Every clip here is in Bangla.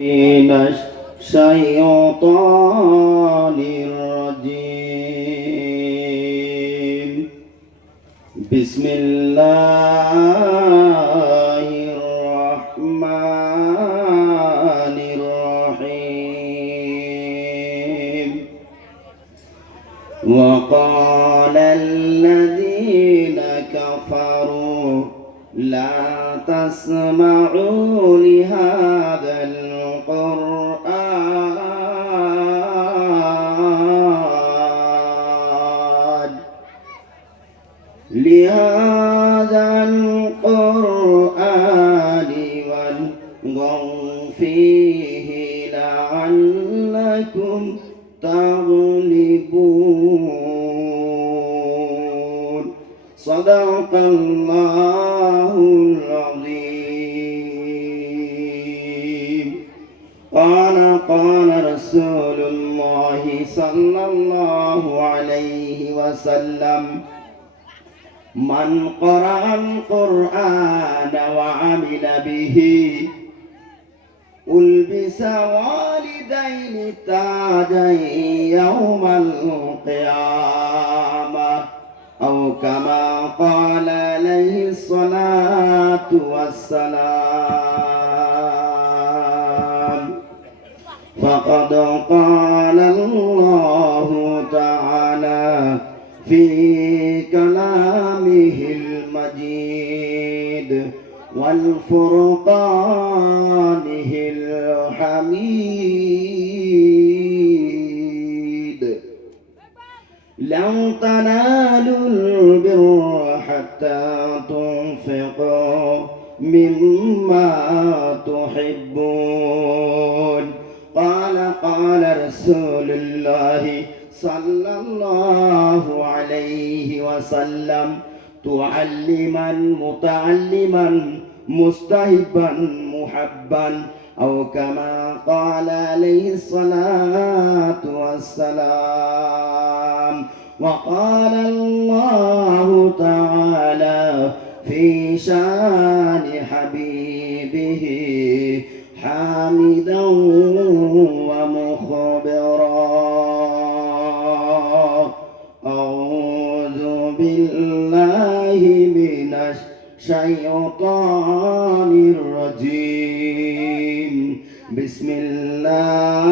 من الشيطان الرجيم. بسم الله الرحمن الرحيم. وقال الذين كفروا لا تسمعوا لهذا القرآن والغوا فيه لعلكم تغلبون. صدق الله العظيم. قال رسول الله صلى الله عليه وسلم: من قرأ القرآن وعمل به ألبس والدين تاجين يوم القيامة، أو كما قال عليه الصلاة والسلام. فقد قال الله تعالى في كلامه المجيد والفرقانه الحميد: لن تنالوا البر حتى تنفقوا مما تحبون. قال رسول الله صلى الله عليه وسلم: تعلما متعلما مستحبا محبا، أو كما قال عليه الصلاة والسلام. وقال الله تعالى في شان حبيبه حامدا ومخبرا: أعوذ بالله من الشيطان الرجيم. بسم الله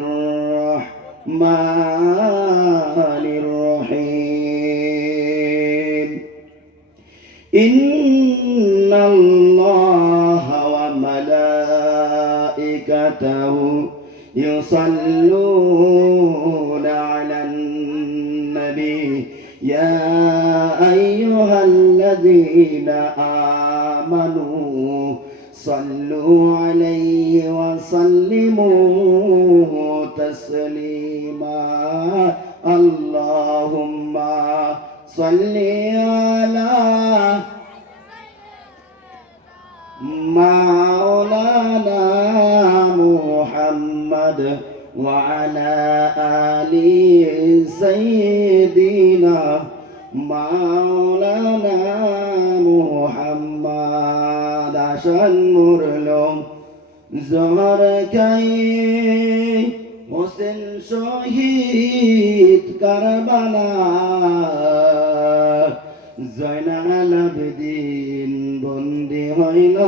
الرحمن الرحيم. إن الله وملائكته يصلون على النبي يا أيها الذين آمنوا صلوا عليه وسلموا تسليما. اللهم صل على مولانا محمد وعلى آل سيدنا مولانا محمد عشان مرلوم زهر كي হোসেন শহীদ কারবালা জয়নাল আবেদিন বন্দী হইল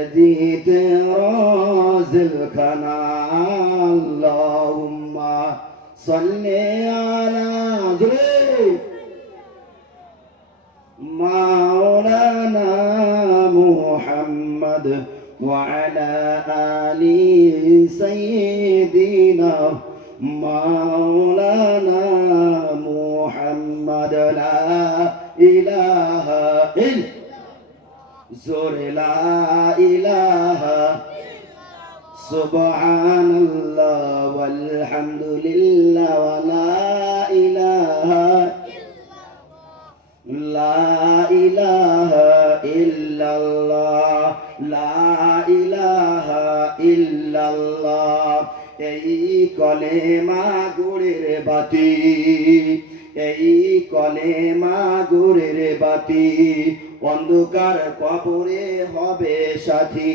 এদিতে রোজখানা। আল্লাহুম্মা সাল্লি আলা মাওলানা মুহাম্মদ وعلى آل سيدنا مولانا محمد. لا إله إلا زور لا إله سبحان الله والحمد لله ولا إله لا إله إلا الله لا إله إلا الله. এই কলেমা গুড়ের বাতি, এই কলেমা গুড়ের বাতি অন্ধকার কবরে হবে সাথী।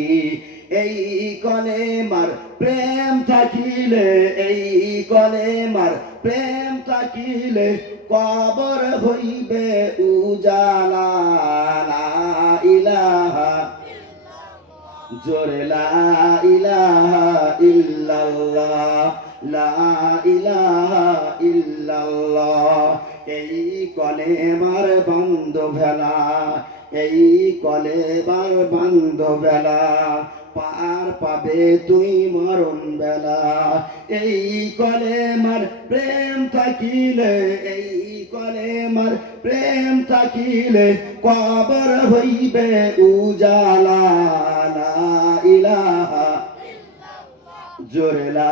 এই কলেমার প্রেম থাকিলে, এই কলেমার প্রেম থাকিলে কবর হইবে উজালা। লা ইলাহা, জোরে লা ইলাহা ইল্লাল্লাহ, লা ইলাহা ইল্লাল্লাহ। এই কলেমার বান্ধবেলা, এই কলেমার বান্ধবেলা পার পাবে তুই মরণ বেলা। এই কলেমার প্রেম থাকিলে, এই কলেমার প্রেম থাকিলে কবর হইবে উজালা। লা ইলাহা, জোরে লা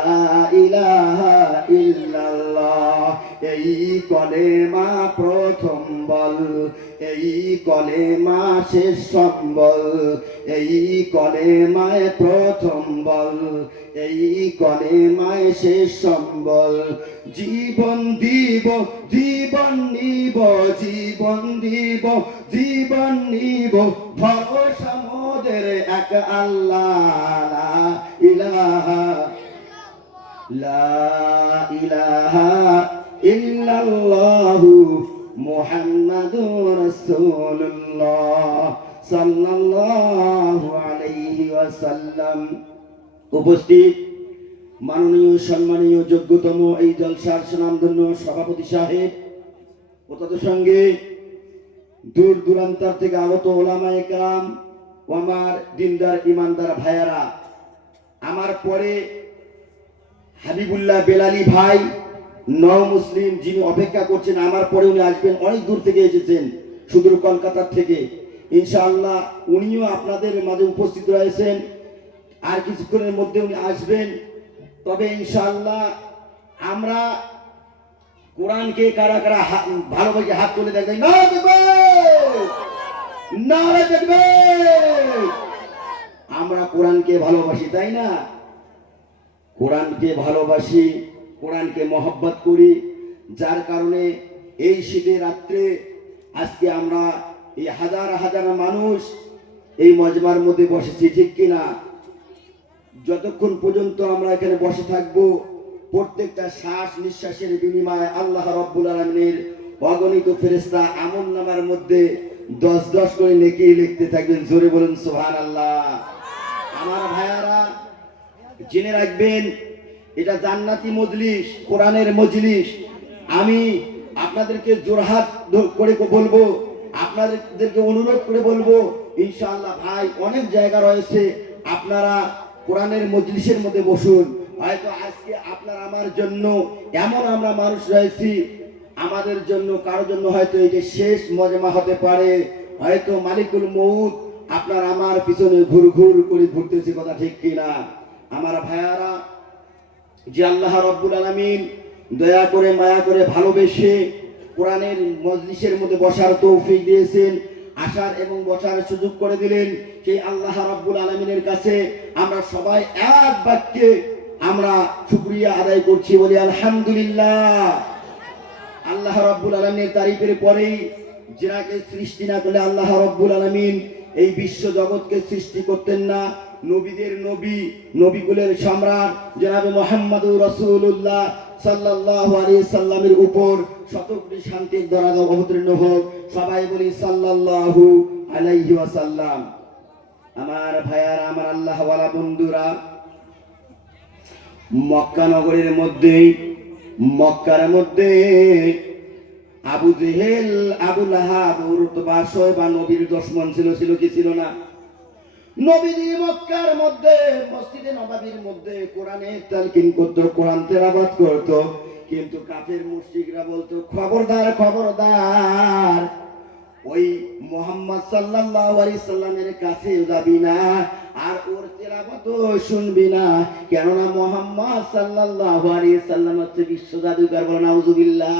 ইলাহা ইল্লাল্লাহ। এই কলেমা প্রথম বল, এই কলেমা শেষ সম্বল, এই কলেমায় প্রথম বল, এই কলেমায় শেষ সম্বল। জীবন দিব, জীবন নিব, জীবন দিব, জীবন নিব, ভরসা মোদের এক আল্লাহ। লা ইলাহা, লা ইলাহা ইল্লাল্লাহু মুহাম্মাদুর রাসূলুল্লাহ সাল্লাল্লাহু আলাইহি ওয়াসাল্লাম। উপস্থিত মাননীয় সম্মানীয় যোগ্যতম এই জলসার সুনামধন্য সভাপতি সাহেব ও তাদের সঙ্গে দূর দূরান্তর থেকে আগত ওলামায়ে কেরাম ও আমার দিনদার ইমানদার ভাইয়ারা, আমার পরে হাবিবুল্লাহ বেলালি ভাই নও মুসলিম যিনি অপেক্ষা করছেন, আমার পরে উনি আসবেন, অনেক দূর থেকে এসেছেন, সুদূর কলকাতার থেকে। ইনশাআল্লাহ উনিও আপনাদের মাঝে উপস্থিত রয়েছেন, আর কিছুক্ষণের মধ্যে উনি আসবেন। তবে ইনশাআল্লাহ আমরা কোরআনকে কারা কারা ভালোবাসে হাত তুলে দেখবেন, না দেখবে, না দেখবে। আমরা কোরআনকে ভালোবাসি, তাই না? কোরআনকে ভালোবাসি, কোরআনকে মহব্বত করি, যার কারণে এই শীতের রাত্রে আজকে আমরা এই হাজার হাজার মানুষ এই মজমার মধ্যে বসেছি, ঠিক কিনা? যতক্ষণ পর্যন্ত আমরা এখানে বসে থাকবো, প্রত্যেকটা শ্বাস নিঃশ্বাসের বিনিময়ে আল্লাহ রাব্বুল আলামিনের অগণিত ফেরেশতা আমলনামার মধ্যে 10 করে নেকি লিখতে থাকবেন। জোরে বলুন সুবহানাল্লাহ। আমার ভাইয়ারা জেনে রাখবেন, এটা জান্নাতি মজলিস, কোরআনের মজলিস। আমি আপনাদেরকে জোরহাত করে বলবো, আপনাদেরকে অনুরোধ করে বলবো, ইনশাআল্লাহ ভাই অনেক জায়গা রয়েছে, আপনারা কোরআনের মজলিসের মধ্যে বসুন। হয়তো আজকে আপনার আমার জন্য এমন আমরা মানুষ রয়েছি, আমাদের জন্য কারোর জন্য হয়তো এই যে শেষ মজমা হতে পারে, হয়তো মালিকুল মউত আপনার আমার পিছনে ঘুর ঘুর করে ঘুরতেছে, কথা ঠিক কিনা? আমার ভাইয়ারা, যে আল্লাহ রাব্বুল আলামিন দয়া করে মায়া করে ভালোবেসে কোরআনের মজলিসের মধ্যে বসার তৌফিক দিয়েছেন, আসার এবং বসার সুযোগ করে দিলেন, সেই আল্লাহ রাব্বুল আলামিনের কাছে আমরা সবাই এক বাক্যে আমরা শুকরিয়া আদায় করছি, বলি আলহামদুলিল্লাহ। আল্লাহ রাব্বুল আলামিনের তারিফের পরেই যাকে সৃষ্টি না করলে আল্লাহ রাব্বুল আলামিন এই বিশ্ব জগৎকে সৃষ্টি করতেন না। নবীদের নবী, নবীকুলের সম্রাট জনাবে মুহাম্মদুর রাসূলুল্লাহ সাল্লাল্লাহু আলাইহি সাল্লামের উপর শত কোটি শান্তির ধারা অবতীর্ণ হোক, সবাই বলি সাল্লাল্লাহু আলাইহি ওয়াসাল্লাম। আমার ভাইয়ারা, আমার আল্লাহ ওয়ালা বন্ধুরা, মক্কা নগরীর মধ্যে, মক্কার মধ্যে আবু জেহেল, আবু লাহাব, উতবা, শয়বা নবীর দুশমন ছিল, ছিল কি ছিল না? নবীজি মক্কার মধ্যে মসজিদে নববীর মধ্যে কোরআনে তালকিন করতো, কোরআন তেলাওয়াত করতো, কিন্তু কাফের মুশরিকরা বলতো খবরদার খবরদার, ওই মুহাম্মদ সাল্লাল্লাহু আলাইহি সাল্লামের কাছে যাবি না, আর ওর তেলাওয়াত শুনবি না, কেননা মুহাম্মদ সাল্লাল্লাহু আলাইহি সাল্লাম হচ্ছে বিশ্ব জাদুকর, বলেন নাউজুবিল্লাহ।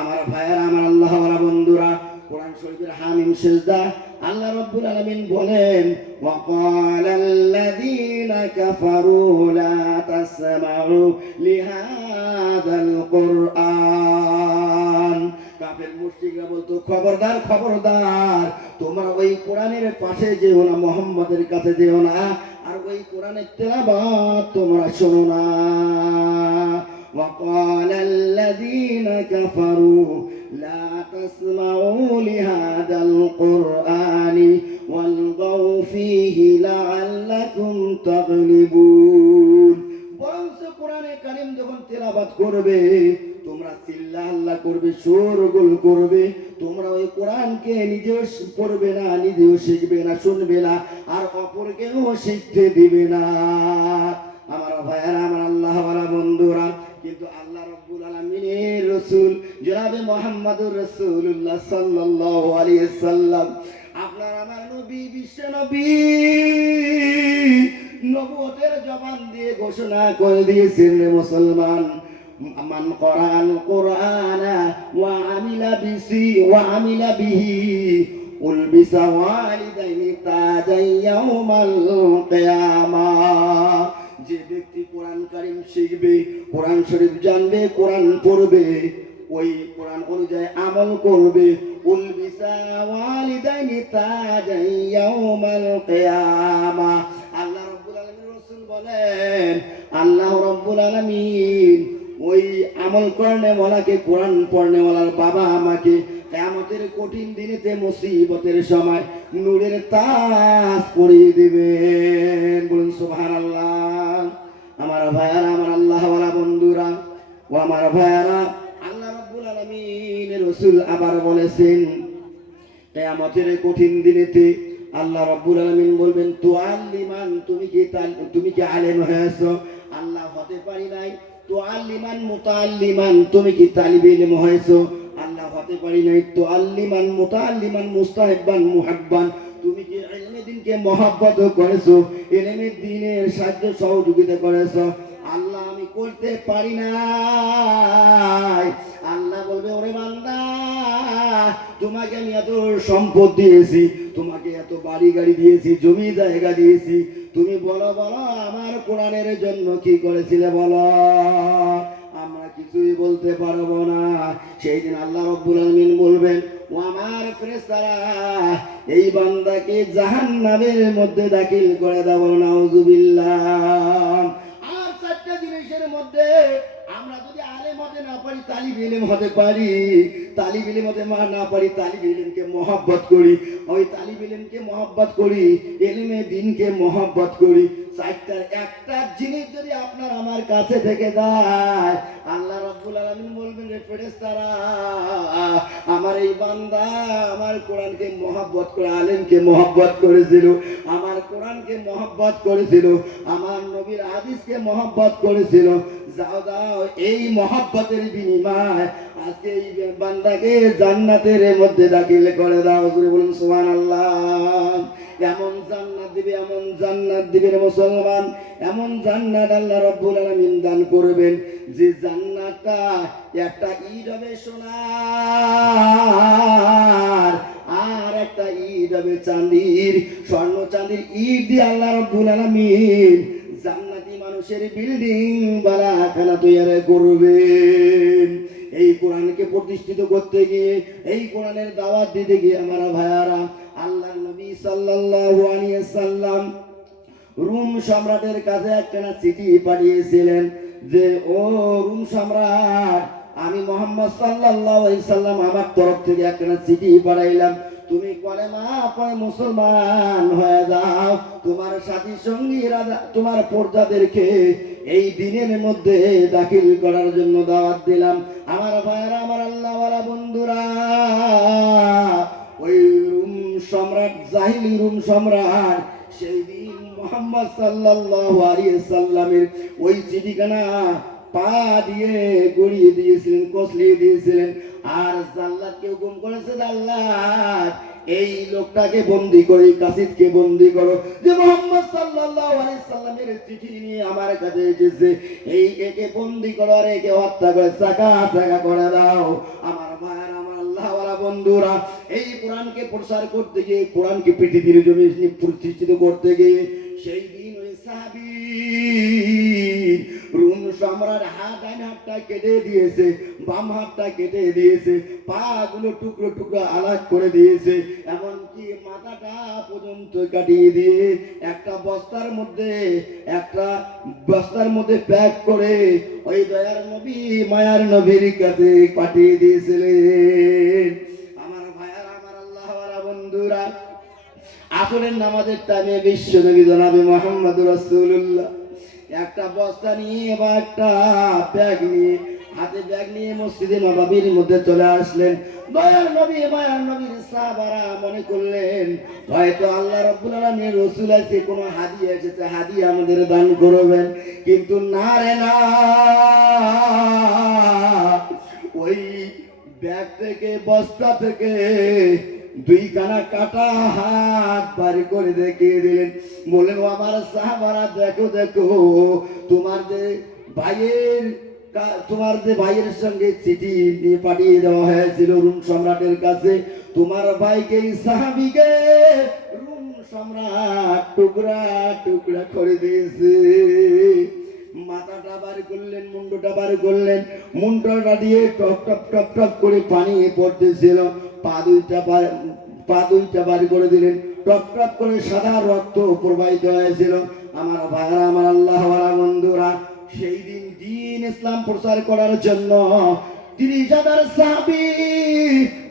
আমার ভাইয়ারা, আমার আল্লাহ ওয়ালা বন্ধুরা, কোরআন শরীফের হামিম সিজদা আল্লাহ রাব্বুল আলামিন বলেন, ওয়াকালাল্লাযীনা কাফারু লা তাসমাউ লিহাযাল কুরআন। কাফের মুশরিকরা বলতো খবরদার খবরদার, তোমরা ওই কোরআনের পাশে যেও না, মুহাম্মাদের কাছে যেও না, আর ওই কোরআনের তেলাওয়াত তোমরা শোনো না। وقال الذين كفروا لا تسمعوا لهذا القرآن والغوا فيه لعلكم تغلبون। বরঞ্চ কোরআনে কারীম যখন তেলাওয়াত করবে তোমরা চিল্লা আল্লাহ করবে, শোরগোল করবে, তোমরা ওই কোরআনকে নিজেও পড়বে না, নিজেও শিখবে না, শুনবে না, আর অপরকেও শিখতে দিবে না। আমার ভাইয়েরা, আমার আল্লাহ ওয়ালা বন্ধুরা, কিন্তু আল্লাহ রাব্বুল আলামিনের রাসূল জনাবে মুহাম্মদুর রাসূলুল্লাহ সাল্লাল্লাহু আলাইহি সাল্লাম, আপনার আমার নবী, বিশ্ব নবী, নবুয়তের জবান দিয়ে ঘোষণা করে দিয়েছেন, মুসলমান, মান করাআল কুরআনা ওয়া আমিলা বিহি উলবিসা ওয়ালিদাইনি তাজাই ইয়াউমাল কিয়ামাহ। যে ব্যক্তি কোরআন কারীম শিখবে, কোরআন শরীফ জানবে, কোরআন পড়বে, ওই কোরআন অনুযায়ী আমল করবে, উলবিসা ওয়ালিদাইনি তাজাই ইয়াউমাল কিয়ামাহ। আল্লাহ রাব্বুল আলামিন রাসূল বলেন, আল্লাহ রাব্বুল আলামিন ওই আমল করনে ওয়ালাকে, কোরআন পড়নে ওয়ালার বাবা আমাকে কিয়ামতের কঠিন দিনেতে, মুসিবতের সময় নূরের তাজ পরিয়ে দিবেন। বলুন সুবহানাল্লাহ। আমার ভাইয়ারা, আমার আল্লাহ ওয়ালা বন্ধুরা ও আমার ভাইয়ারা, আল্লাহ রাব্বুল আলামিনের রাসূল আবার বলেছেন, কিয়ামতের কঠিন দিনেতে আল্লাহ রাব্বুল আলামিন বলবেন, তুআল্লিমান, তুমি কি আলেম হয়েছো? আল্লাহ হতে পারি নাই। তুআল্লিমান মুতাআল্লিমান, তুমি কি তালিবে ইলম হয়েছো? আল্লাহ হতে পারি নাই। তুআল্লিমান মুতাআল্লিমান মুস্তাহিব্বান মুহাব্বান, তুমি কি ইলমে দ্বীনকে মহব্বত করেছো, ইলমে দ্বীনের সাহায্য সহযোগিতা করেছো? আল্লাহ আমি করতে পারি নাই। আল্লাহ বলবে, ওরে বান্দা, তোমাকে আমি এত সম্পদ দিয়েছি, তোমাকে এত বাড়ি গাড়ি দিয়েছি, জমি জায়গা দিয়েছি, তুমি বলো আমার কোরআনের জন্য কি করেছিলে বলো? আমরা কিছুই বলতে পারবো না। সেই দিন আল্লাহ রাব্বুল আলামিন বলবেন, ও আমার ফেরেশতারা, এই বান্দাকে জাহান্নামের মধ্যে দাখিল করে দাও। নাউযুবিল্লাহ। আর চারটা জিনিসের মধ্যে আমরা যদি আলেম হতে না পারি, তালিব ইলম হতে পারি, তালিব ইলম হতে না পারি, তালিব ইলমকে মহব্বত করি, ওই তালিব ইলমকে মহব্বত করি, ইলমে দ্বীনকে মহব্বত করি, চারটার একটা জিনিস যদি আপনার আমার কাছে থেকে যায়, আল্লাহ রাব্বুল আলামিন বলবেন, রে ফেরেশতারা, আমার এই বান্দা আমার কোরআনকে মহব্বত করে, আলেমকে মহব্বত করেছিল, আমার কোরআনকে মহব্বত করেছিল, আমার নবীর হাদিসকে মহব্বত করেছিল, যাও যাও, এই মহব্বতের বিনিময় আজকে এই বান্দাকে জান্নাতের মধ্যে দাখিল করে দাও। বলুন সুবহানাল্লাহ। এমন জান্নাত দিবে, এমন জান্নাত দিবে মুসলমান, এমন জান্নাত আল্লাহ রাব্বুল আলামিন দান করবেন, যে জান্নাতটা একটা ঈদ হবে সোনার, আর একটা ঈদ হবে চাঁদির, স্বর্ণ চাঁদির ঈদ দিয়ে আল্লাহ রাব্বুল আলামিন জান্নাতি মানুষের বিল্ডিং বাড়াখানা তৈরি করবেন। এই কোরআনকে প্রতিষ্ঠিত করতে গিয়ে, এই কোরআনের দাওয়াত দিতে গিয়ে আমার ভাইয়ারা, আল্লাহর নবী সাল্লাল্লাহু আলাইহি সাল্লাম রোম সম্রাটের কাছে একটা চিঠি পাঠিয়েছিলেন, যে ও রোম সম্রাট, আমি মুহাম্মদ সাল্লাল্লাহু আলাইহি সাল্লাম আমার তরফ থেকে একটা চিঠি পাঠাইলাম, তুমি কলেমা পড়ে মুসলমান হয়ে যাও, তোমার সাথী সঙ্গীরা, তোমার প্রজাদেরকে এই দিনের মধ্যে দাখিল করার জন্য দাওয়াত দিলাম। আমার ভাইরা, আমার আল্লাহ ওয়ালা বন্ধুরা, ওই রোম সম্রাট, জাহিলি রোম সম্রাট, সেই দিন মুহাম্মদ সাল্লাল্লাহু আলাইহি সাল্লামের ওই চিঠিখানা পা দিয়ে গড়িয়ে দিয়েছিলেন, কসলিয়ে দিয়েছিলেন, আর জাল্লাদকে হুকুম করেছে, জাল্লাদ এই লোকটাকে বন্দি করে, কাসিদকে বন্দি করো, যে মুহাম্মদ সাল্লাল্লাহু আলাইহি সাল্লামের চিঠি নিয়ে আমার কাছে এসেছে, এই একে বন্দি করো, আর একে হত্যা করে চাকা করে দাও। আমার ভাইয়েরা, আমার আল্লাহ ওয়ালা বন্ধুরা, এই কোরআনকে প্রচার করতে গিয়ে, কোরআনকে পৃথিবীর জমিনে প্রতিষ্ঠিত করতে গিয়ে, সেই দিন ওই সাহাবী রোম চামড়ার ডাইন হাতটা কেটে দিয়েছে, বাম হাতটা কেটে দিয়েছে, পা গুলো টুকরো টুকরো আলাদা করে দিয়েছে, এমনকি মাথাটা পর্যন্ত কাটিয়ে দিয়ে একটা বস্তার মধ্যে প্যাক করে ওই দয়ার নবী মায়ার নবীর কাছে পাঠিয়ে দিয়েছিলেন। আমার ভাইয়ার, আমার আল্লাহওয়ালা বন্ধুরা, আসরের নামাজের টাইমে বিশ্ব নবী জনাবে মুহাম্মদুর রাসূলুল্লাহ একটা বস্তা নিয়ে বা একটা হাতে ব্যাগ নিয়ে মসজিদে নববীর মধ্যে চলে আসলেন। দয়ার নবী মায়ার নবীর সাহাবারা মনে করলেন হয়তো আল্লাহ রাব্বুল আলামিনের রাসূল আছে, কোনো হাদিয়া এসেছে, হাদিয়া আমাদের দান করবেন। কিন্তু না রে না, ওই ব্যাগ থেকে, বস্তা থেকে দুইখানা কাটা হাত বাড়ি করে দেখিয়ে দিলেন। বললেন, ও আমার সাহাবারা, দেখো দেখো, তোমার যে ভাইয়ের সঙ্গে চিঠি নিয়ে পাঠিয়ে দেওয়া হয়েছিল রুম সম্রাটের কাছে, তোমার ভাইকে, সাহাবীকে রুম সম্রাট টুকরা টুকরা করে দিয়েছে। মাথাটা বার করলেন, মুন্ডটা বার করলেন, মুন্ডটা দিয়ে টপ টপ টপ টপ করে পানি পড়তেছিল। পা দুইটা বার করে দিলেন, টপ টপ করে সাদা রক্ত প্রবাহিত হয়েছিল। আমার ভাইরা, আমার আল্লাহওয়ালা বন্ধুরা, সেই দিন দ্বীন ইসলাম প্রচার করার জন্য 30,000 সাহাবী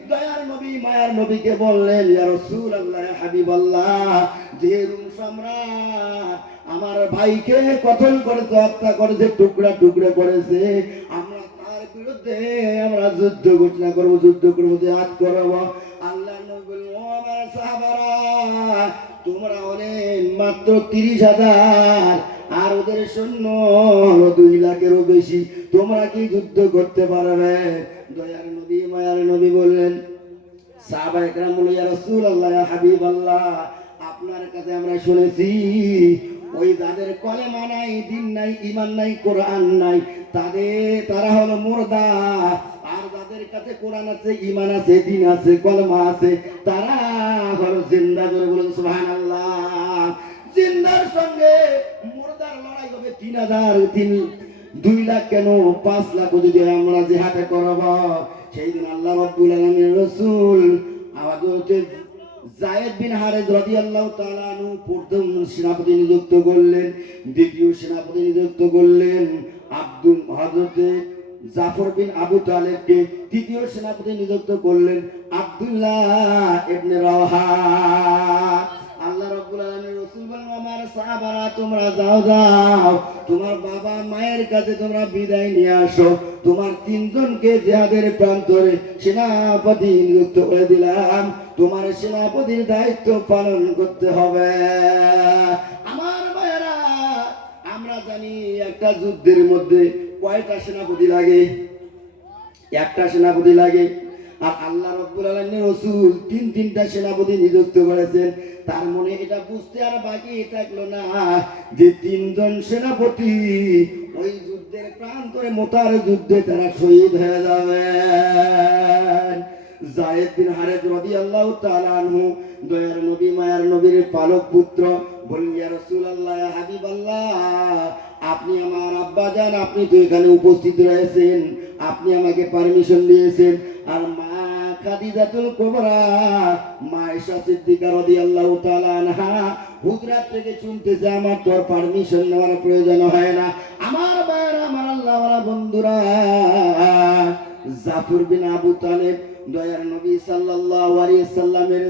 দয়ার নবী মায়ার নবীকে বললেন, ইয়া রাসূলুল্লাহ, ইয়া হাবিবাল্লাহ, যে রুম সম্রাট আমার ভাইকে কতল করেছে, হত্যা করেছে, টুকরা টুকরা করেছে, আমরা তার বিরুদ্ধে আমরা যুদ্ধ ঘোষণা করবো, যুদ্ধ করবো, জিহাদ করবো। আল্লাহ নবী বললেন, ও আমার সাহাবারা, তোমরা অনেক, মাত্র 30,000, আর ওদের সৈন্য 2 লাখেরও বেশি, তোমরা কি যুদ্ধ করতে পারবে? দয়ার নবী মায়ার নবী বললেন, সাহাবায়ে কেরাম বললেন, ইয়া রাসূলুল্লাহ, ইয়া হাবিবাল্লাহ, আপনার কাছে আমরা শুনেছি ওই যাদের কলেমা নাই, দিন নাই, ঈমান নাই, কোরআন নাই, তারা হলো মুর্দা। আর যাদের কাছে কোরআন আছে, ঈমান আছে, দিন আছে, কলেমা আছে, তারা হলো জিন্দা। করে বলেন সুবহানাল্লাহ। জিন্দার সঙ্গে মুর্দার লড়াই হবে। 2 লাখ কেন, 5 লাখ যদি আমরা জিহাদে করব, সেই দিন আল্লাহ রাব্বুল আলামিনের রাসূল হযরত যায়েদ বিন হারেস রাদিয়াল্লাহু তাআলা আনহু প্রথম সেনাপতি নিযুক্ত করলেন, দ্বিতীয় সেনাপতি নিযুক্ত করলেন হযরত জাফর বিন আবু তালেবকে, তৃতীয় সেনাপতি নিযুক্ত করলেন আব্দুল্লাহ ইবনে রাওহা। আল্লাহ রাব্বুল আলামিন রাসূল বলেন, আমার সাহাবারা, তোমরা যাও, তোমার বাবা মায়ের কাছে তোমরা বিদায় নিয়ে আসো, তোমার 3 জনকে জিহাদের প্রান্তরে সেনাপতি নিযুক্ত করে দিলাম, তোমার সেনাপতির দায়িত্ব পালন করতে হবে। আমার ভাইয়েরা, আমরা জানি একটা যুদ্ধের মধ্যে কয়টা সেনাপতি লাগে? একটা সেনাপতি লাগে। আর আল্লাহ রাব্বুল আলামিনের রাসূল 3টা সেনাপতি নিযুক্ত করেছেন। তার মনে এটা বুঝতে আর বাকি থাকলো না যে 3 জন সেনাপতি ওই যুদ্ধের প্রান্তরে, মোতার যুদ্ধে তারা শহীদ হয়ে যাবে। যায়েদ বিন হারেস রাদিয়াল্লাহু তাআলা আনহু, দয়ার নবী মায়ার নবীর পালক পুত্র, বললেন, ইয়া রাসূলুল্লাহ, ইয়া হাবিবাল্লাহ, আপনি আমার আব্বা জান, আপনি তো এখানে উপস্থিত রয়েছেন, আপনি আমাকে পারমিশন দিয়েছেন। আর মা খাদিজাতুল কুবরা, মা আয়েশা সিদ্দিকা রাদিয়াল্লাহু তাআলা আনহা হুজরাত থেকে শুনতেছে, আমার তো পারমিশন নেওয়ার প্রয়োজন হয় না। আমার ভাইরা, আমার আল্লাহওয়ালা বন্ধুরা, জাফর বিন আবু তালেব, দয়ার নবী সাল্লাল্লাহু আলাইহি সাল্লামের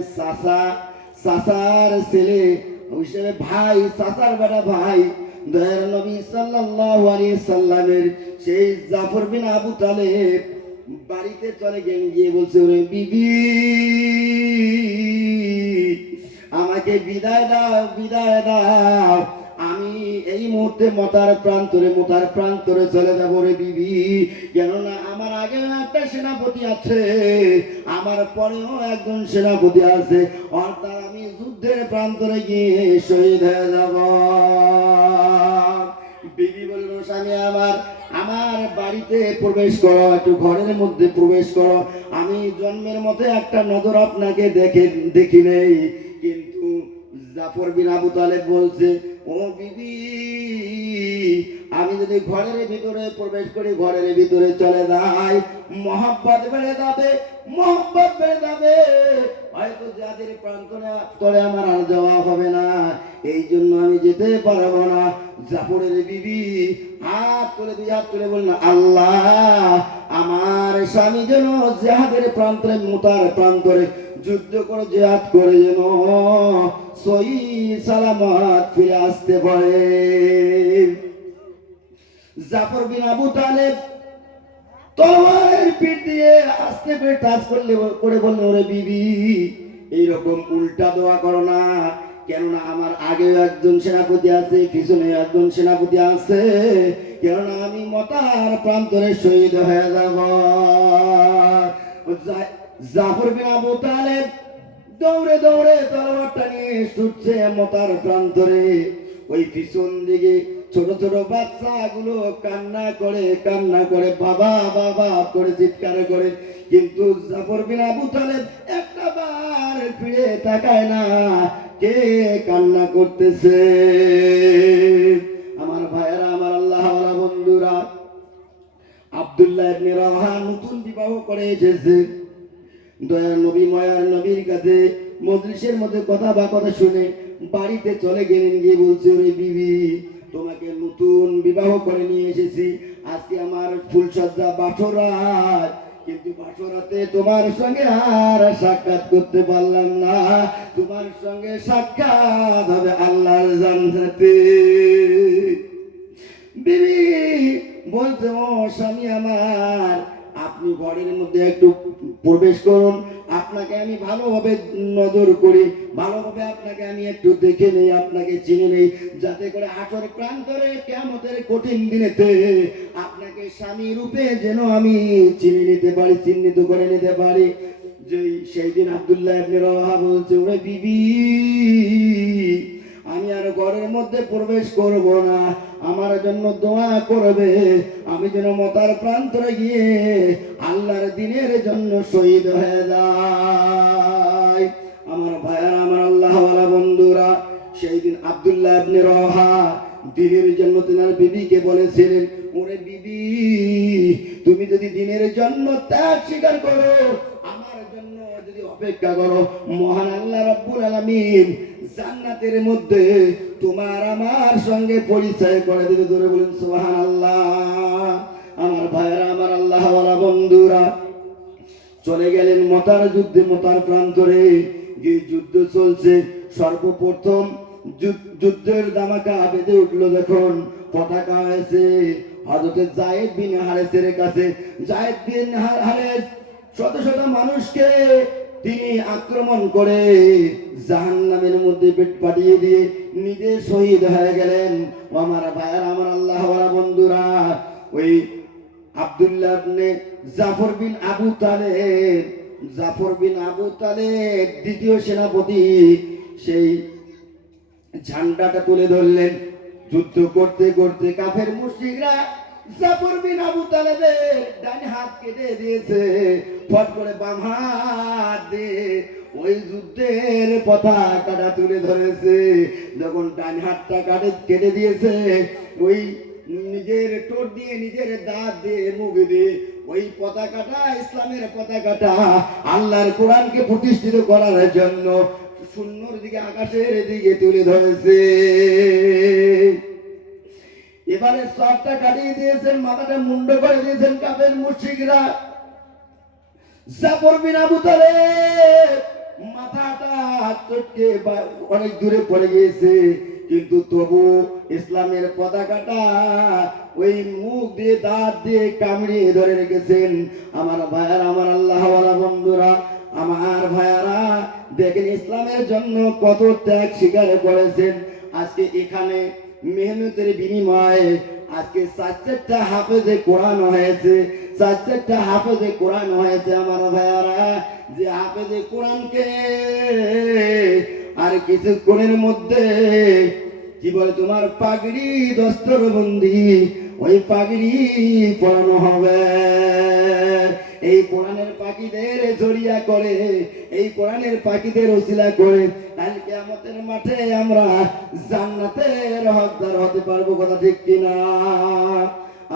চাচার ছেলে হিসেবে, ভাই, চাচার বেটা ভাই, দয়ার নবী সাল্লাল্লাহু আলাইহি সাল্লামের সেই জাফর বিন আবু তালেব বাড়িতে চলে গিয়ে বলছে, ওরে বিবি, আমাকে বিদায় দাও, বিদায় দাও, আমি এই মুহূর্তে মোতার প্রান্তরে চলে যাবো রে বিবি। কেননা আমার আগে একটা সেনাপতি আছে, আমার পরেও একজন সেনাপতি আছে, অর্থাৎ আমি যুদ্ধের প্রান্তরে গিয়ে শহীদ হয়ে যাব। বিবি বলল, স্বামী আমার বাড়িতে প্রবেশ করো, একটু ঘরের মধ্যে প্রবেশ করো, আমি জন্মের মতো একটা নজর আপনাকে দেখি নেই। কিন্তু জাফর বিন আবু তালেব বলছে, ও বিবি, আমি যদি যদি ঘরের ভিতরে প্রবেশ করে ঘরের ভিতরে চলে যায়, মহব্বত বেড়ে যাবে, মহব্বত বেড়ে যাবে। হয়তো যাদের প্রান্তরে আমার আর যাওয়া হবে না, এই জন্য আমি যেতে পারবো না। জাফরের বিবি হাত তুলে দুই হাত তুলে বললেন, আল্লাহ আমার স্বামী যেন জিহাদের প্রান্তরে, মুতার প্রান্তরে যুদ্ধ করে জিহাদ করে যেন সহি সালামত ফিরে আসতে পারে। জাফর বিন আবু তালেব তলোয়ারের পিঠ দিয়ে আস্তে করে টাচ করে বললেন, ওরে বিবি এইরকম উল্টা দোয়া করো না, কেননা আমার আগেও একজন সেনাপতি আছে, পিছনে একজন সেনাপতি আছে, কেননা আমি মতার প্রান্তরে শহীদ হয়ে যাব। জাফর বিন আবু তালেব দৌড়ে দৌড়ে তলোয়ারটা নিয়ে ছুটছে মতার প্রান্তরে। ওই পিছন দিকে ছোট ছোট বাচ্চাগুলো কান্না করে বাবা বাবা করে চিৎকার করে, কিন্তু জাফর বিন আবু তালেব একটা বার ফিরে তাকায় না, কে কান্না করতেছে। আমার ভাইয়েরা, আমার আল্লাহওয়ালা বন্ধুরা, আব্দুল্লাহ ইবনে রাওয়াহা নতুন বিবাহ করে এসেছে। দয়ার নবী মায়ার নবীর কাছে মজলিসের মধ্যে কথা শুনে বাড়িতে চলে গেলেন, গিয়ে বলছে, ওরে বিবি তোমাকে নতুন বিবাহ করে নিয়ে এসেছি, আজকে আমার ফুলসজ্জা বাসরাত, কিন্তু বাসরাতে তোমার সঙ্গে আর সাক্ষাৎ করতে পারলাম না, তোমার সঙ্গে সাক্ষাৎ হবে আল্লাহর জান্নাতে। বিবি বলতে, ও স্বামী আমার, আপনি ঘরের মধ্যে একটু প্রবেশ করুন, আপনাকে আমি ভালোভাবে নজর করি, ভালোভাবে আপনাকে আমি একটু দেখে নেই, আপনাকে চিনে নেই, যাতে করে হাসর প্রান্তরে কিয়ামতের কঠিন দিনেতে আপনাকে স্বামী রূপে যেন আমি চিনে নিতে পারি, চিহ্নিত করে নিতে পারি। যে সেই দিন আব্দুল্লাহ ইবনে রাওয়াহা বলছে, ওরে বিবি আমি আর ঘরের মধ্যে প্রবেশ করব না, আমার জন্য দোয়া করবে, আমি যেন মতার প্রান্তরে গিয়ে আল্লাহর দ্বীনের জন্য শহীদ হয়ে যাই। আমার ভাইয়ারা, আমার আল্লাহওয়ালা বন্ধুরা, সেই দিন আব্দুল্লাহ ইবনে রাওয়াহা দ্বীনের জন্য তিনার বিবিকে বলেছিলেন, ওরে বিবি তুমি যদি দ্বীনের জন্য ত্যাগ স্বীকার করো, আমার জন্য যদি অপেক্ষা করো, মহান আল্লাহ রাব্বুল আলামিন জান্নাতের মধ্যে তোমার আমার সঙ্গে পরিচয় করে দেবে। ধরে বলুন সুবহানাল্লাহ। আমার ভাইরা, আমার আল্লাহওয়ালা বন্ধুরা, চলে গেলেন মতার যুদ্ধে, মতার প্রান্তরে যে যুদ্ধ চলছে। সর্বপ্রথম যুদ্ধের দামাকা বেঁধে উঠলো যখন, পতাকা হয়েছে হযরত যায়েদ বিন হারেসের কাছে। যায়েদ বিন হারেস শত শত মানুষকে তিনি আক্রমণ করে জাহান্নামের মধ্যে পেট পাঠিয়ে দিয়ে নিজে শহীদ হয়ে গেলেন। আমার ভাইয়ারা, আমার আল্লাহওয়ালা বন্ধুরা, ওই আব্দুল্লাহ ইবনে জাফর বিন আবু তালেব দ্বিতীয় সেনাপতি, সেই ঝান্ডাটা তুলে ধরলেন। যুদ্ধ করতে করতে কাফের মুশরিকরা জাফর বিন আবু তালেবের ডান হাত কেটে দিয়েছে, ফট করে বাম হাত দিয়ে ওই যুদ্ধের পতাকাটা তুলে ধরেছে। যখন ডান হাতটা কেটে দিয়েছে, ওই নিজের ঠোঁট দিয়ে, নিজের দাঁত দিয়ে, মুখ দিয়ে ওই পতাকাটা, ইসলামের পতাকাটা, আল্লাহর কোরআনকে প্রতিষ্ঠিত করার জন্য শূন্যর দিকে, আকাশের দিকে তুলে ধরেছে। এবারে সবটা কাটিয়ে দিয়েছেন, মাথাটা মুন্ড করে দিয়েছেন কাফের মুশরিকরা। জাফর বিন আবু তালেব মাথাটা চটকে অনেক দূরে পড়ে গিয়েছে, কিন্তু তবু ইসলামের পতাকাটা ওই মুখ দিয়ে, দাঁত দিয়ে কামড়িয়ে ধরে রেখেছেন। আমার ভাইয়ারা, আমার আল্লাহওয়ালা বন্ধুরা, আমার ভাইয়ারা, দেখেন ইসলামের জন্য কত ত্যাগ স্বীকার করেছেন। আজকে এখানে মেহনতের বিনিময়ে আজকে 4-4টা হাফেজে কোরআন হয়েছে, 4-4টা হাফেজে কোরআন হয়েছে। আমার ভাইয়ারা, যে হাফেজে কোরআনকে আর কিছুক্ষণের মধ্যে কি বলে, তোমার পাগড়ি দস্তরবন্দি, ওই পাগড়ি পরানো হবে। এই কোরআনের পাখিদের জড়িয়া করে, এই কোরআনের পাখিদের ওসিলা করে কালকে কিয়ামতের মাঠে আমরা জান্নাতের হকদার হতে পারবো, কথা ঠিক কিনা?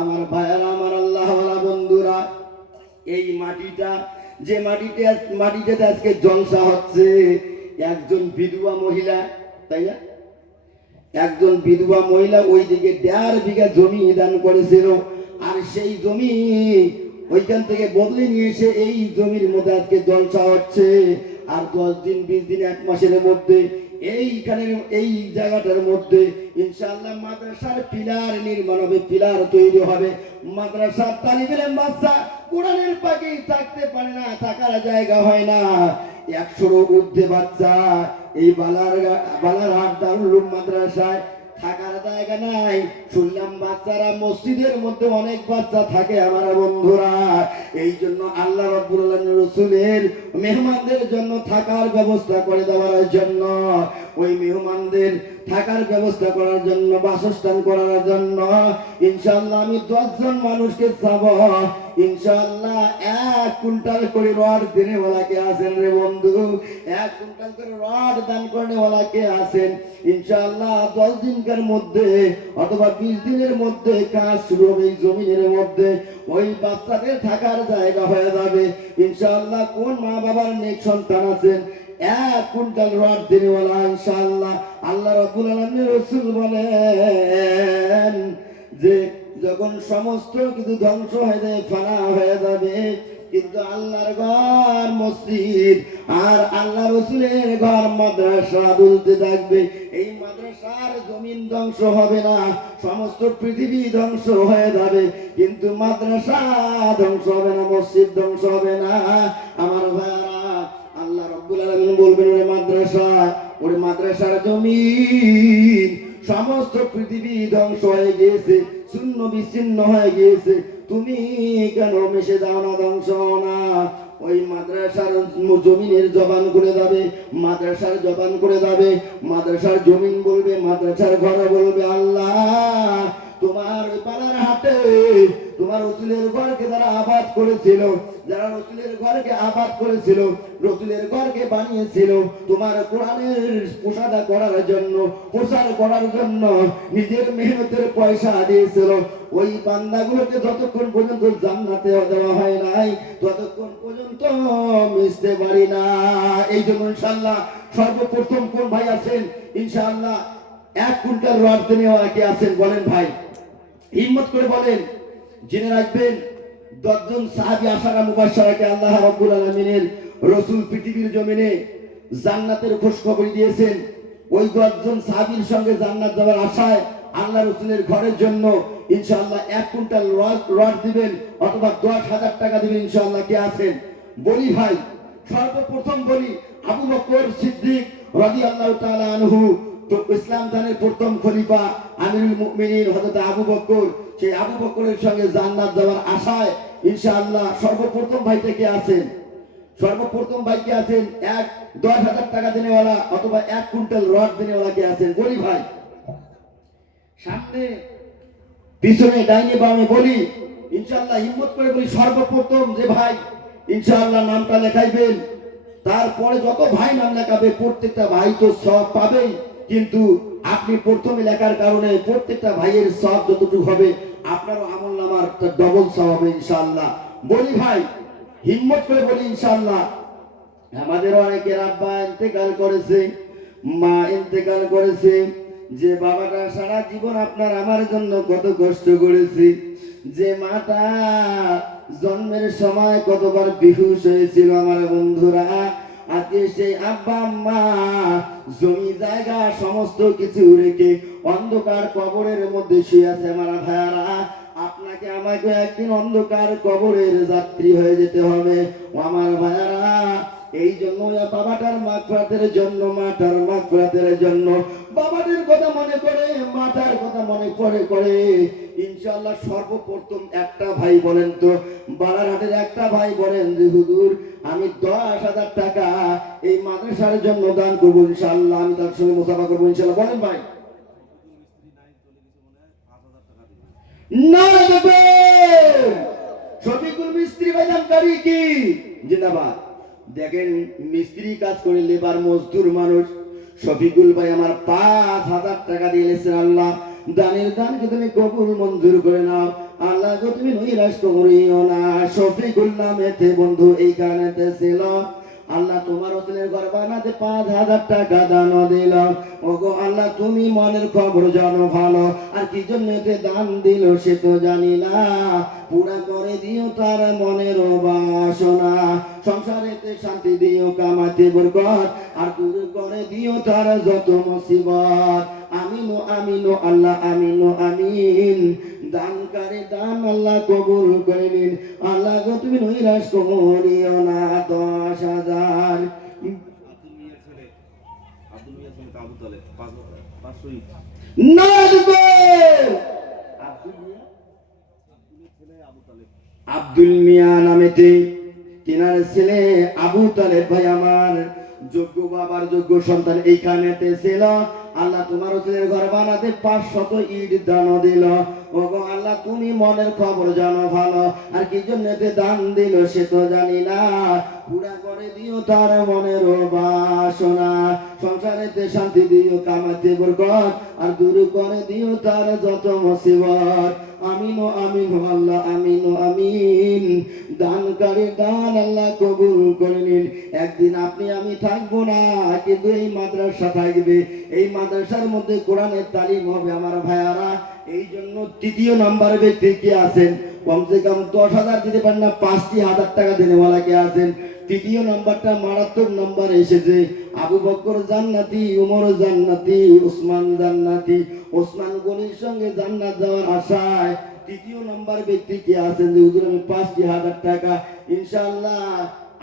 আমার ভাইয়েরা, আমার আল্লাহওয়ালা বন্ধুরা, এই মাটিটা যে মাটিতে আজকে জলসা হচ্ছে, একজন বিধবা মহিলা, তাই না, একজন বিধবা মহিলা ওইদিকে 1.5 বিঘা জমি দান করেছিল, আর সেই জমি ওইখান থেকে বদলে নিয়ে এসে এই জমির মধ্যে আজকে জলসা হচ্ছে। আর 10 দিন 20 দিন 1 মাসের মধ্যে এই জায়গাটার মধ্যে ইনশাআল্লাহ মাদ্রাসার পিলার নির্মাণ হবে, পিলার তৈরি হবে। মাদ্রাসার তালিবের বাচ্চা কোরআনের পাখি থাকতে পারে না, থাকার জায়গা হয় না। 100-র ঊর্ধ্বে বাচ্চা এই বালারহাট দারুল উলুম মাদ্রাসায় থাকার জায়গা নাই। শুনলাম বাচ্চারা মসজিদের মধ্যে অনেক বাচ্চা থাকে আমার বন্ধুরা। এই জন্য আল্লাহ রাব্বুল আলামিন রাসূলের মেহমানদের জন্য থাকার ব্যবস্থা করে দেওয়ার জন্য, ওই মেহমানদের থাকার ব্যবস্থা করার জন্য, বাসস্থান করার জন্য ইনশাআল্লাহ আমি 10 জন মানুষকে চাবো। ইনশাআল্লাহ 1 কুইন্টাল করে রড দেনেওয়ালা কে আছেন রে বন্ধু? 1 কুইন্টাল করে রড দান করেনেওয়ালা কে আছেন? ইনশাআল্লাহ 10 দিনের মধ্যে অথবা 20 দিনের মধ্যে কাজ শুরু হবে। এই জমিনের মধ্যে ওই বাচ্চাদের থাকার জায়গা হয়ে যাবে ইনশাআল্লাহ। কোন মা বাবার নেক সন্তান আছেন 1 কুইন্টাল রড দেনেওয়ালা? ইনশাআল্লাহ আল্লাহ রাব্বুল আলামিনের রাসূল বলেন যে যখন সমস্ত কিছু ধ্বংস হয়ে যাবে, ফানা হয়ে যাবে, কিন্তু আল্লাহর ঘর মসজিদ আর আল্লাহ রাসূলের ঘর মাদ্রাসা দুলতে থাকবে। এই মাদ্রাসার জমিন ধ্বংস হবে না, সমস্ত পৃথিবী ধ্বংস হয়ে যাবে, কিন্তু মাদ্রাসা ধ্বংস হবে না, মসজিদ ধ্বংস হবে না। আমার ভাইরা, আল্লাহ রাব্বুল আলামিন বলবেন ওরে মাদ্রাসার জমিন সমস্ত পৃথিবী ধ্বংস হয়ে গিয়েছে, শূন্য বিচ্ছিন্ন হয়ে গিয়েছে, তুমি কেন মিশে যাও না, ধ্বংস হও না? ওই মাদ্রাসার জমিনের জবান করে যাবে, মাদ্রাসার জবান করে যাবে, মাদ্রাসার জমিন বলবে, মাদ্রাসার ঘর বলবে আল্লাহ তোমার পাড়ার হাটে তোমার রাসূলের ঘরকে যারা আবাদ করেছিল, যারা রাসূলের ঘরকে আবাদ করেছিল, রাসূলের ঘরকে বানিয়েছিল তোমার কোরআনের প্রসার করার জন্য, প্রচার করার জন্য নিজের মেহনতের পয়সা দিয়েছিল, ওই বান্দাগুলোকে যতক্ষণ পর্যন্ত জান্নাতে দেওয়া হয় নাই ততক্ষণ পর্যন্ত মিশতে পারি না। এই জন্য ইনশাআল্লাহ সর্বপ্রথম কোন ভাই আছেন ইনশাআল্লাহ 1 কুইন্টাল রড দেনেওয়ালা কে আছেন বলেন ভাই? হিম্মত করে বলেন। জেনে রাখবেন 10 জন সাহাবী আশারা মুবাশশারাকে আল্লাহ রাব্বুল আলামিনের রাসূল পৃথিবীর জমিনে জান্নাতের খোঁজখবর দিয়েছেন। ওই 10 জন সাহাবীর সঙ্গে জান্নাত যাওয়ার আশায় আল্লাহ রাসূলের ঘরের জন্য ইনশাআল্লাহ 1 কুইন্টাল রড দিবেন অথবা 10,000 টাকা দিবেন ইনশাআল্লাহ। কে আছেন বলি ভাই? সর্বপ্রথম বলি আবু বকর সিদ্দিক রাদিয়াল্লাহু তাআলা আনহু, তো ইসলাম দানের প্রথম খলিফা আমিরুল মুমিনিন হযরত আবু বকর, সেই আবু বকরের সঙ্গে জান্নাত যাওয়ার আশায় ইনশাআল্লাহ সর্বপ্রথম ভাইটা কে আছেন? সর্বপ্রথম ভাই কে আছেন? 10,000 টাকা দেনেওয়ালা অথবা 1 কুইন্টাল রড দেনেওয়ালা কে আছেন বলি ভাই? সামনে পিছনে ডাইনে বামে বলি ইনশাআল্লাহ, হিম্মত করে বলি। সর্বপ্রথম যে ভাই ইনশাআল্লাহ নামটা লেখাইবেন, তারপরে যত ভাই নাম লেখাবে প্রত্যেকটা ভাই তো সব পাবেই, কিন্তু আপনি প্রথমে লেখার কারণে প্রত্যেকটা ভাইয়ের সব যতটুকু হবে আপনারও আমলনামার ডবল সব হবে ইনশাআল্লাহ। বলি ভাই, হিম্মত করে বলি ইনশাআল্লাহ। আমাদের অনেকের আব্বা ইন্তেকাল করেছে, মা ইন্তেকাল করেছে, যে বাবাটা সারা জীবন আপনার আমার জন্য কত কষ্ট করেছে, যে মাটা জন্মের সময় কতবার বেহুশ হয়েছিল আমার বন্ধুরা, আজকে সেই আব্বা আম্মা জমি জায়গা সমস্ত কিছু রেখে অন্ধকার কবরের মধ্যে শুয়ে আছে আমার ভাইয়ারা। আপনাকে আমাকে একদিন অন্ধকার কবরের যাত্রী হয়ে যেতে হবে আমার ভাইয়ারা। এই জন্য বাবাটার মাগফিরাতের জন্য, মাটার মাগফিরাতের জন্য বাবাদের কথা মনে করে, মাটার কথা মনে করে ইনশাআল্লাহ সর্বপ্রথম একটা ভাই বলেন তো, বালারহাটের একটা ভাই বলেন যে হুজুর আমি 10,000 টাকা এই মাদ্রাসার জন্য দান করবো ইনশাআল্লাহ, আমি তার সঙ্গে মুসাফা করবো ইনশাআল্লাহ। বলেন ভাই? না দেবে শফিকুল মিস্ত্রি ভাইজানকারী কি জিন্দাবাদ। দেখেন মিস্ত্রি কাজ করে লেবার মজদুর মানুষ, শফিকুল ভাই আমার 5,000 টাকা দিয়েছেন। আল্লাহ দানের দানকে তুমি কবুল মঞ্জুর করে নাও। আল্লাহ গো তুমি নৈরাশ করিও না। শফিকুল নামেতে বন্ধু এই গানেতে ছিল। আল্লাহ তোমার হোটেলের ঘর বানাতে 5,000 টাকা দান দিল। ওগো আল্লাহ তুমি মনের খবর জানো ভালো, আর কি জন্য দান দিল সে তো জানি না। পুরা করে দিও তার মনের বাসনা, সংসারেতে শান্তি দিও, কামাতে বরকত, আর দূর করে দিও তার যত মুসিবত। আমিনো আমিনো আল্লাহ আমিনো আমিন। দানকারী দান আল্লাহ কবুল করে নিন। আল্লাহ গো তুমি নৈরাশ করিও না। 10,000 আব্দুল মিয়া নামেতে তিনার ছেলে আবু তালেব ভাই আমার যোগ্য বাবার যোগ্য সন্তান এইখানেতে ছিল। আল্লাহ তোমার ছেলের ঘর বানাতে 500 ইট দান দিল। ওগো আল্লাহ তুমি মনের খবর জানো ভালো, আর কি জন্য দান দিল সে তো জানি না। পুরা করে দিও তার মনের বাসনা, সংসারেতে শান্তি দিও, কামাতে বরকত, আর দূর করে দিও তার যত মুসিবত। আমিনো আমিনো আল্লাহ আমিনো আমিন। দানকারী দান আল্লাহ কবুল করে নিন। একদিন আপনি আমি থাকবো না, কিন্তু এই মাদ্রাসা থাকবে। এই মাদ্রাসার মধ্যে কোরআনের তালিম হবে আমার ভাইয়ারা। এই জন্য 3য় নাম্বার ব্যক্তি কে আছেন? কমসে কম 10,000 দিতে পারেন না, 5,000 টাকা দেনেওয়ালা কে আছেন? 3য় নাম্বারটা মারাত্মক নাম্বার এসেছে। আবু বকর জান্নাতি, উমর জান্নাতি, উসমান জান্নাতি। ওসমান গনির সঙ্গে জান্নাত যাওয়ার আশায় 3য় নাম্বার ব্যক্তি কে আছেন যে হুজুর আমি 5,000 টাকা ইনশাআল্লাহ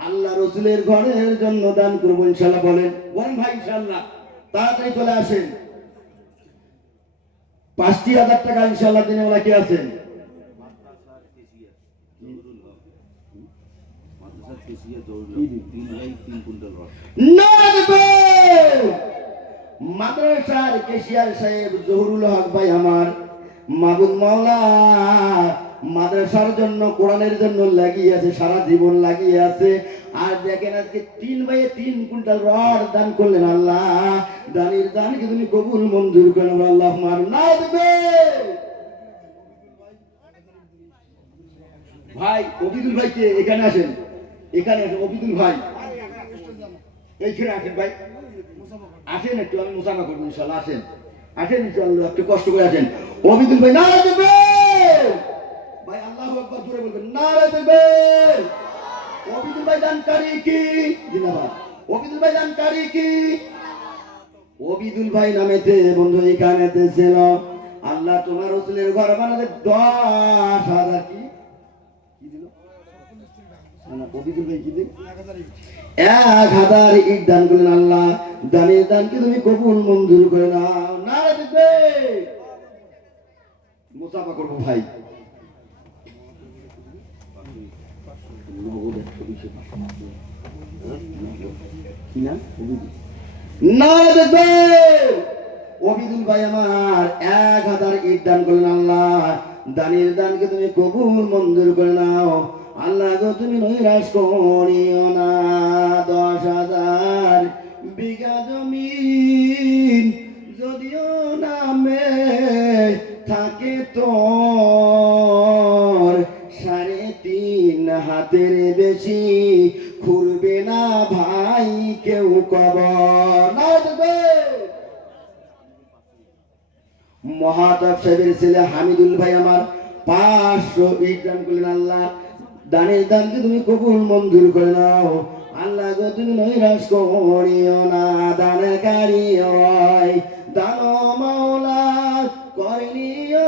আল্লাহ রসুলের ঘরের জন্য দান করবো ইনশাআল্লাহ। বলেন বলেন ভাই ইনশাআল্লাহ। তাড়াতাড়ি চলে আসেন। 5,000 টাকা ইনশাআল্লাহ দিনেওয়ালা কে আছেন? মাদ্রাসার কেশিয়ার সাহেব জহুরুল হক ভাই আমার মাবুদ মাওলা মাদ্রাসার জন্য কোরআনের জন্য লাগিয়ে আছে, সারা জীবন লাগিয়ে আছে। আর দেখেন আজকে 3 ভাইয়ে 3 কুইন্টাল রড দান করলেন। আল্লাহ দানের দানকে তুমি কবুল মঞ্জুর করেন। আল্লাহ মার না দেবে ভাই। অবিদুল ভাইকে এখানে আসেন, এখানে আসেন অবিদুল ভাই, এইখানে আসেন ভাই, আসেন একটু, আমি মুসাফা করবো ইনশাল্লাহ। আসেন আসেন ইনশাল্লাহ, একটু কষ্ট করে আসেন। অবিদুল ভাই নারে দেবে ভাই, আল্লাহু আকবার জোরে বলবেন, নারে দেবে। অবিদুল ভাই দানকারী কি? জিন্দাবাদ। অবিদুল ভাই দানকারী কি? অবিদুল ভাই নামেতে বন্ধু এখানেতে ছিল। আল্লাহ তোমার রাসূলের ঘর বানাতে 10,000 কি দিল? না অবিদুল ভাই কি দিল? 1,000 ইট দান করলেন। আল্লাহ দানের দানকে তুমি কবুল মঞ্জুর করে নাও। নারে দেবে মুসাফা করবো ভাই। অবিদুল ভাই আমার 1,000 ইট দান করলেন। আল্লাহ দানের দানকে তুমি কবুল মঞ্জুর করে নাও। আল্লাহ গো তুমি নৈরাশ করিও না। 10,000 বিঘা জমিন যদিও নামে থাকে তোর, 3.5 হাতের বেশি খুঁড়বে না ভাই কেউ কবর। মহাতাব সাহেবের ছেলে হামিদুল ভাই আমার 500 ইট দান করলেন। আল্লাহ দানের দানকে তুমি কবুল মঞ্জুর করে নাও। আল্লাহ গো তুমি নৈরাশ করিও না। দানকারী হয় দান মাওলা করিও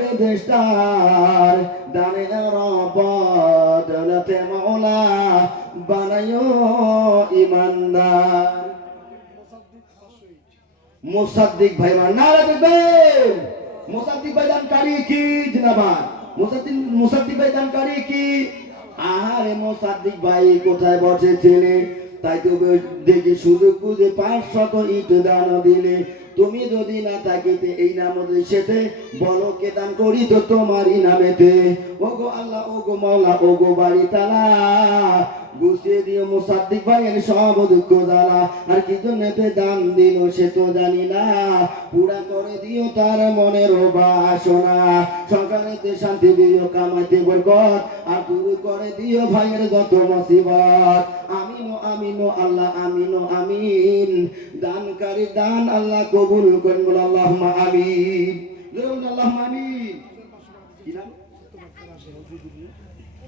রে দেশটার, দানের বদলতে মাওলা বানায়ো ইমানদার। মুসাদ্দিক ভাই আমার নারে দেবেন। মুসাদ্দিক ভাই দানকারী কি? জিন্দাবাদ। মুসাদ্দিক ভাই দানকারী কি? আরে মুসাদ্দিক ভাই কোথায় বসেছিলে? তাই তো দেখি সুযোগ খুঁজে 500 ইট দান দিলে। তুমি যদি না থাকিতে এই নামে সেতে বলো কে দান করি তো তোমারই নামেতে। ওগো আল্লাহ ওগো মাওলা ওগো বাড়ি তালা গুছিয়ে দিও মুসাদ্দিক ভাইয়ের সব দুঃখ জ্বালা, আর কি জন্যতে দান দিল সে তো জানি না, পুরা করে দিও তার মনের বাসনা, সংসারেতে শান্তি দিও কামাইতে বরকত, আর দূর করে দিও ভাইয়ের যত মুসিবত। আমিন আমিন আল্লাহ আমিন আমিন, দানকারী দান আল্লাহ কবুল করেন, বল আল্লাহুম্মা আমিন, আল্লাহুম্মা আমিন। কি নাম?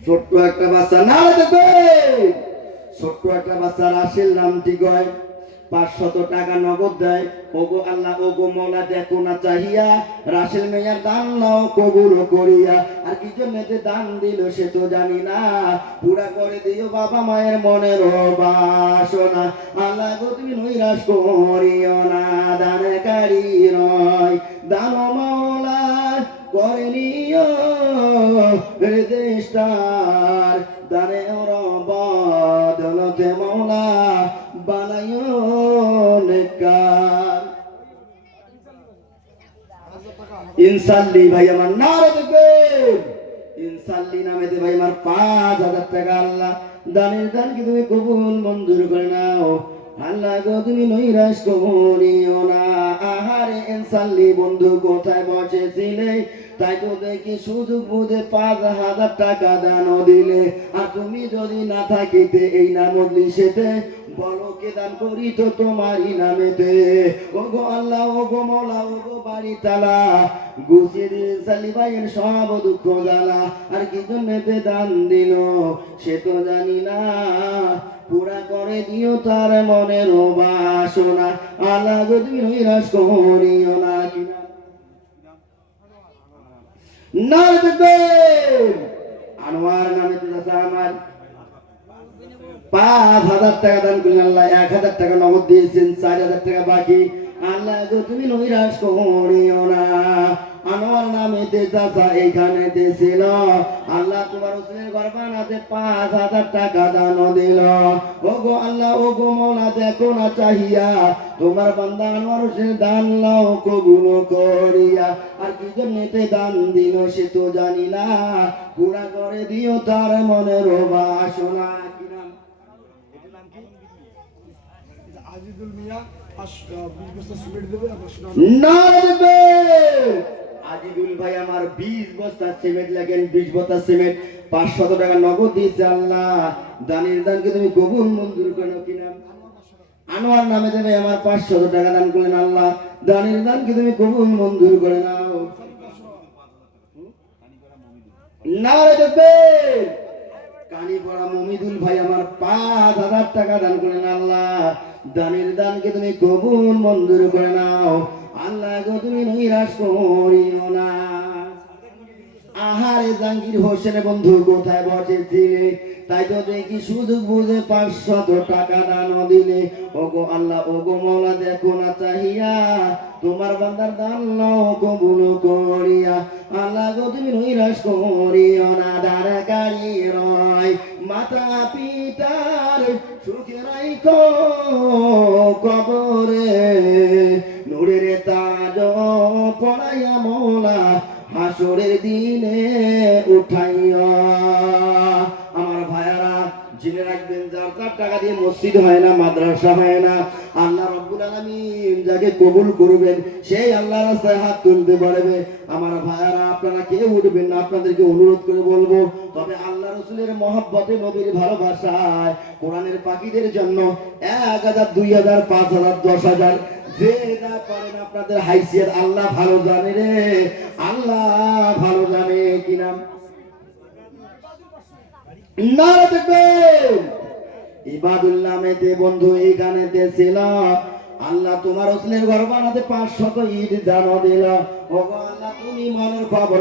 ছোট্ট একটা বাচ্চা না দেখবে, ছোট্ট একটা বাচ্চার আসল নামটি গয় 500 টাকা নগদ দেয়। ওগো আল্লাহ ওগো মওলা দেখো না চাহিয়া, রাসেল মেয়ার দান নাও কবুল করিয়া, আর কি জন্য যে দান দিল সে তো জানি না, পুরা করে দিও বাবা মায়ের মনের বাসনা, আল্লাহ গো তুমি নৈরাশ করিও না, দানকারী নয় দান মওলা করে নিও দেশটার, দানে বদলতে মওলা বানাইও নেককার। ইনশাল্লি ভাই আমার নারে দেখবেন, ইনশাল্লি নামেতে ভাই আমার 5,000 টাকা আল্লাহ দানের দান কি তুমি কবুল মঞ্জুর করে নাও, আল্লাহ গো তুমি নৈরাশ করিও না। আহারে ইনশাল্লি বন্ধু কোথায় বসেছিলে, তাই তো দেখি সুযোগ বুঝে 5,000 টাকা দান দিলে, আর তুমি যদি না থাকিতে এই না মজলিসেতে, বলো কে দান করি তো তোমারই নামেতে, ওগো আল্লাহ ওগো মওলা ওগো বাড়ি তালা, গুছিয়ে দিয়ে ইনশাল্লি ভাইয়ের সব দুঃখ জ্বালা, আর কি জন্যতে দান দিল সে তো জানি না, পুরা করে দিও তার মনের বাসনা, আল্লাহ গো তুমি নৈরাশ করিও না। কি না দেখবেন আনোয়ার নামে তো আমার 5,000 টাকা দান করলেন আল্লাহ, 1,000 টাকা নগদ দিয়েছেন, 4,000 টাকা বাকি, আল্লাহ গো তুমি নৈরাশ করিও না। আনোয়ার নামে চাচা এইখানে ছিল, আল্লাহ তোমার হোসেনের গর্বানাতে 5,000 টাকা দান দিল, ওগো আল্লাহ ওগো মওলা দেখো না চাহিয়া, তোমার বান্দা আনোয়ার হোসেন দান নাও কবুল করিয়া, আর কি জন্যতে দান দিল সে তো জানি না, পুরা করে দিও তার মনের বাসনা। কি নাম? এটার নাম কি? আজিদুল মিয়া 20 বস্তা সিমেন্ট দেবে, না দেবে। আজিদুল ভাই আমার 20 বস্তা সিমেন্ট লাগেন, 20 বস্তা সিমেন্ট 500 টাকা নগদ দিয়েছে আল্লাহ, দানের দানকে তুমি কবুল মঞ্জুর করো। কি নাম? আনোয়ার নামে দেবে আমার 500 টাকা দান করলেন আল্লাহ, দানের দানকে তুমি কবুল মঞ্জুর করে নাও। না দেবে কানি পড়া মমিদুল ভাই আমার 5,000 টাকা দান করলেন আল্লাহ, দানের দানকে তুমি কবুল মঞ্জুর করে নাও, আল্লাহ গো তুমি নৈরাশ করিও না। আহারে জাহাঙ্গীর হোসেন বন্ধু কোথায় বসেছিলে, তাই তো দেখি সুযোগ বুঝে 500 টাকা দান দিলে, ওগো আল্লাহ ওগো মওলা দেখো না চাহিয়া, তোমার বান্দার দান নাও কবুল করিয়া, আল্লাহ গো তুমি নৈরাশ করিও না। দানকারী নয় মাতা পিতার সুখে রাইখো কবরে, নূরের তাজ পড়াইয়া মওলা হাসরের দিনে উঠাইয়া। আমার ভাইয়ারা জেনে রাখবেন, যার তার টাকা দিয়ে মসজিদ হয় না, মাদ্রাসা হয় না, আল্লাহ রাব্বুল আলামিন যাকে কবুল করবেন সেই আল্লাহ রাস্তায় হাত তুলতে পারবে। আমার ভাইয়ারা আপনারা কেউ উঠবেন না, আপনাদেরকে অনুরোধ করে বলবো, তবে আল্লাহ রাসূলের মহব্বতে নবীর ভালোবাসায় কোরআনের পাখিদের জন্য 1,000 2,000 5,000 10,000 যে যা করেন আপনাদের হাইসিয়ত আল্লাহ ভালো জানে রে, আল্লাহ ভালো জানে। কি নাম? না দেখবেন ইবাদুল্লাহ মেতে বন্ধু এই গানেতে ছিল, আল্লাহ তোমার হোসেনের ঘর বানাতে 500 ইট দান দিল, ওগো আল্লাহ তুমি মনের খবর